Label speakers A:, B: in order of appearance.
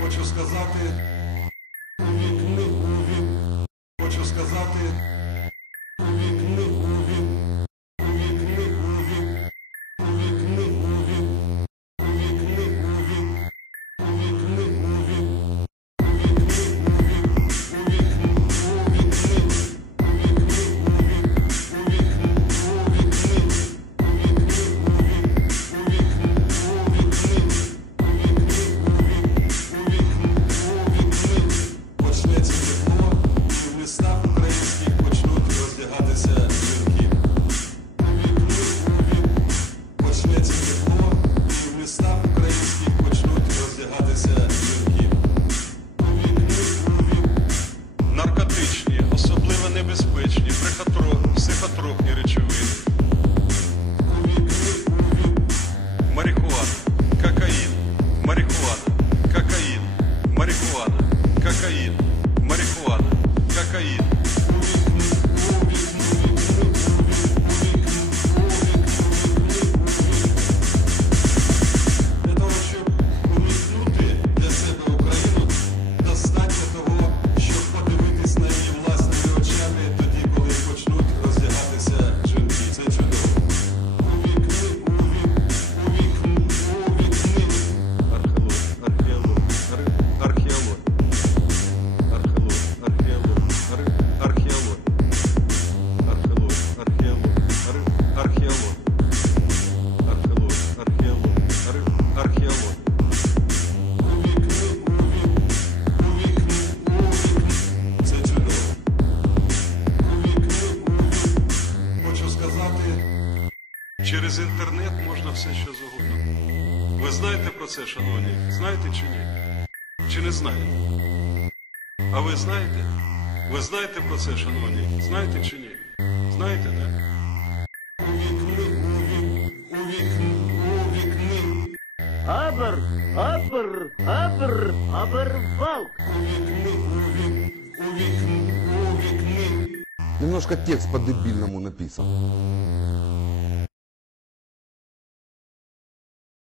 A: Хочу сказати, вікни, у вік, хочу сказати. кокаин, марихуана, кокаин, Через інтернет можна все, що завгодно. Ви знаєте про це, шановні? Знаєте чи ні? Чи не знаєте? А ви знаєте? Ви знаєте про це, шановні? Знаєте чи ні? Знаєте,
B: не?
A: Абер, абер, абер, абервал.
C: Немножко текст по дебільному написан.